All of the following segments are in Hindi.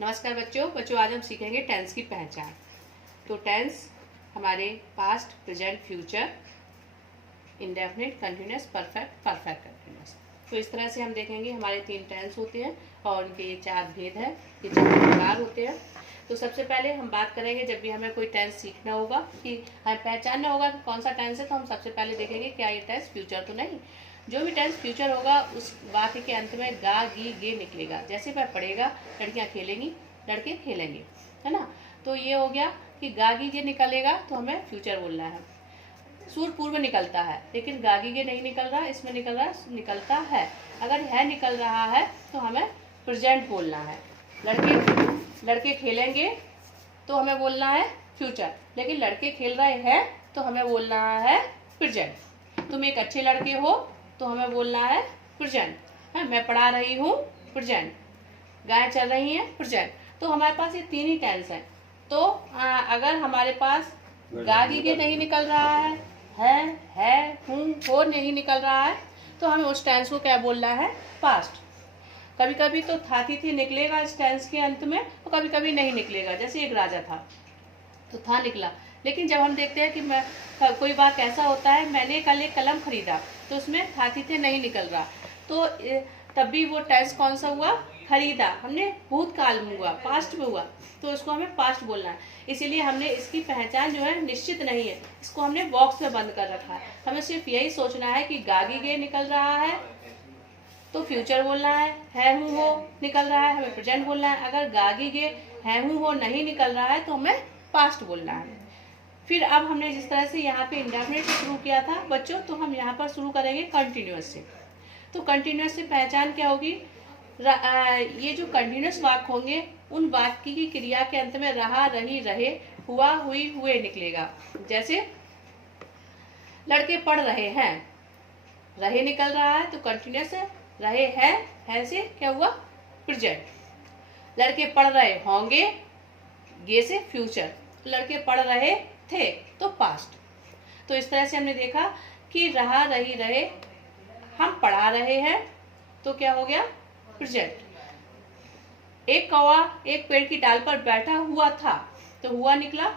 नमस्कार बच्चों आज हम सीखेंगे टेंस की पहचान। तो टेंस हमारे past, present, future, indefinite, continuous, perfect, perfect continuous. तो इस तरह से हम देखेंगे हमारे 3 टेंस होते हैं और उनके ये 4 भेद है, ये 4 प्रकार होते हैं। तो सबसे पहले हम बात करेंगे, जब भी हमें कोई टेंस सीखना होगा कि हमें पहचानना होगा कि कौन सा टेंस है, तो हम सबसे पहले देखेंगे क्या ये टेंस फ्यूचर तो नहीं। जो भी टेंस फ्यूचर होगा उस वाक्य के अंत में गा गी गे निकलेगा। जैसे वह पढ़ेगा, लड़कियां खेलेंगी, लड़के खेलेंगे, है ना। तो ये हो गया कि गा गी गे निकलेगा तो हमें फ्यूचर बोलना है। सूर पूर्व निकलता है लेकिन गागी के नहीं निकल रहा, इसमें निकलता है। अगर है निकल रहा है तो हमें प्रेजेंट बोलना है। लड़के खेलेंगे तो हमें बोलना है फ्यूचर, लेकिन लड़के खेल रहे हैं तो हमें बोलना है प्रेजेंट। तुम एक अच्छे लड़के हो तो हमें बोलना है प्रेजेंट। मैं पढ़ा रही हूँ, प्रेजेंट। गाय चल रही है, प्रेजेंट। तो हमारे पास ये 3 ही टेंस हैं। तो अगर हमारे पास गागी के नहीं निकल रहा है, हूँ, हो नहीं निकल रहा है, तो हमें उस टेंस को क्या बोलना है, पास्ट। कभी कभी तो था थी निकलेगा इस टेंस के अंत में, और कभी कभी नहीं निकलेगा। जैसे एक राजा था तो था निकला, लेकिन जब हम देखते हैं कि कोई वाक्य ऐसा होता है, मैंने कल एक कलम खरीदा, तो उसमें था थी नहीं निकल रहा, तो तब भी वो टेंस कौन सा हुआ, खरीदा। हमने भूतकाल में हुआ, पास्ट में हुआ, तो इसको हमें पास्ट बोलना है। इसीलिए हमने इसकी पहचान जो है निश्चित नहीं है, इसको हमने बॉक्स में बंद कर रखा है। हमें सिर्फ यही सोचना है कि गागी गे निकल रहा है तो फ्यूचर बोलना है हूँ हो निकल रहा है हमें प्रेजेंट बोलना है। अगर गागी गे है हूँ हो नहीं निकल रहा है तो हमें पास्ट बोलना है। फिर अब हमने जिस तरह से यहाँ पे इंडेफिनिट से शुरू किया था बच्चों, तो हम यहाँ पर शुरू करेंगे कंटिन्यूअस से। तो कंटिन्यूअस से पहचान क्या होगी, ये जो कंटिन्यूअस वाक्य होंगे उन वाक्य की क्रिया के अंत में रहा, रही, रहे, हुआ, हुई, हुए निकलेगा। जैसे लड़के पढ़ रहे हैं, रहे निकल रहा है तो कंटिन्यूअस है। रहे है से क्या हुआ, प्रेजेंट। लड़के पढ़ रहे होंगे, गे से फ्यूचर। लड़के पढ़ रहे थे तो पास्ट। तो इस तरह से हमने देखा कि रहा, रही, रहे, हम पढ़ा रहे हैं तो क्या हो गया, प्रेजेंट। एक कौवा एक पेड़ की डाल पर बैठा हुआ था तो हुआ निकला,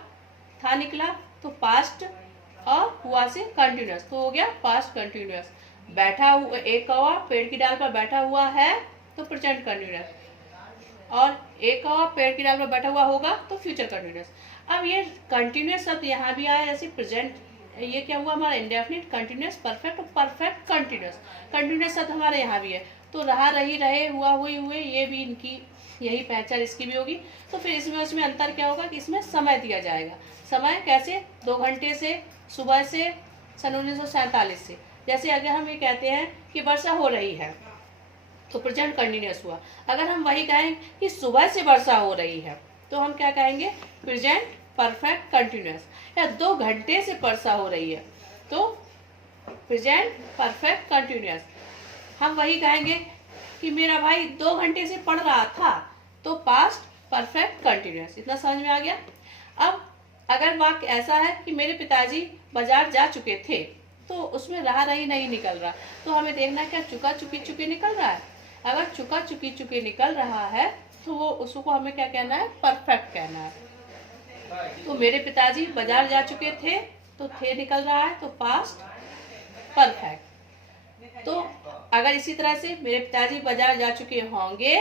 था निकला, तो पास्ट, और हुआ से कंटिन्यूअस, तो हो गया पास्ट कंटिन्यूअस। बैठा हुआ, एक कौवा पेड़ की डाल पर बैठा हुआ है तो प्रेजेंट कंटिन्यूअस, और एक कौवा पेड़ की डाल पर बैठा हुआ होगा तो फ्यूचर कंटिन्यूअस। अब ये कंटिन्यूअस शब्द यहाँ भी आया, जैसे प्रेजेंट, ये क्या हुआ हमारा इंडेफिनिट, कंटिन्यूअस, परफेक्ट और परफेक्ट कंटिन्यूअस। कंटिन्यूअस शब्द हमारे यहाँ भी है। तो रहा, रही, रहे, हुआ, हुई, हुए, ये भी इनकी यही पहचान इसकी भी होगी। तो फिर इसमें उसमें अंतर क्या होगा कि इसमें समय दिया जाएगा। समय कैसे, 2 घंटे से, सुबह से, सन 1947 से। जैसे अगर हम ये कहते हैं कि वर्षा हो रही है तो प्रेजेंट कंटिन्यूअस हुआ। अगर हम वही कहें कि सुबह से वर्षा हो रही है तो हम क्या कहेंगे, प्रेजेंट परफेक्ट कंटिन्यूअस। या 2 घंटे से वर्षा हो रही है तो प्रेजेंट परफेक्ट कंटिन्यूअस। हम वही कहेंगे कि मेरा भाई 2 घंटे से पढ़ रहा था तो पास्ट परफेक्ट कंटिन्यूअस। इतना समझ में आ गया। अब अगर वाक्य ऐसा है कि मेरे पिताजी बाजार जा चुके थे, तो उसमें रहा, रही नहीं निकल रहा, तो हमें देखना क्या चुका, चुकी, चुके निकल रहा है। अगर चुका, चुकी, चुके निकल रहा है तो वो उसको हमें क्या कहना है, परफेक्ट कहना है। तो मेरे पिताजी बाजार जा चुके थे तो थे निकल रहा है तो पास्ट परफेक्ट। तो अगर इसी तरह से मेरे पिताजी बाजार जा चुके होंगे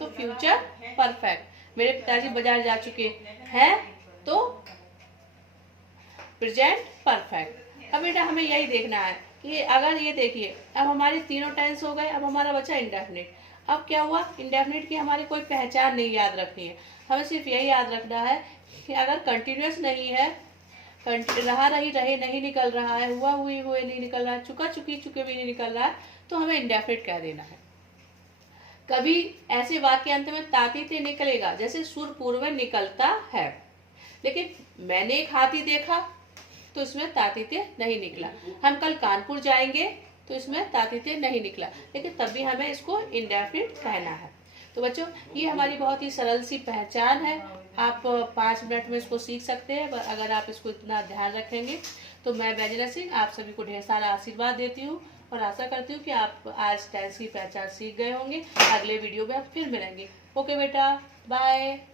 तो फ्यूचर परफेक्ट। मेरे पिताजी बाजार जा चुके हैं तो प्रेजेंट परफेक्ट। अब बेटा हमें यही देखना है कि अगर ये देखिए, अब हमारे तीनों टेंस हो गए, अब हमारा बचा इंडेफिनिट। अब क्या हुआ, इंडेफिनिट की हमारी कोई पहचान नहीं याद रखनी है, हमें सिर्फ यही याद रखना है कि अगर कंटिन्यूअस नहीं है, रहा, रही, रहे नहीं निकल रहा है, हुआ, हुई, हुए नहीं निकल रहा है, चुका, चुकी, चुके भी नहीं निकल रहा है, तो हमें इंडेफिनिट कह देना है। कभी ऐसे वाक्य अंत में तातीते निकलेगा, जैसे सुर पूर्व निकलता है, लेकिन मैंने एक हाथी देखा तो इसमें तातीते नहीं निकला। हम कल कानपुर जाएंगे तो इसमें तातीते नहीं निकला, लेकिन तब भी हमें इसको इंडेफिनिट कहना है। तो बच्चों ये हमारी बहुत ही सरल सी पहचान है। आप 5 मिनट में इसको सीख सकते हैं अगर आप इसको इतना ध्यान रखेंगे। तो मैं बैजना सिंह आप सभी को ढेर सारा आशीर्वाद देती हूँ और आशा करती हूँ कि आप आज टेंस की पहचान सीख गए होंगे। अगले वीडियो में आप फिर मिलेंगे। ओके बेटा। बाय।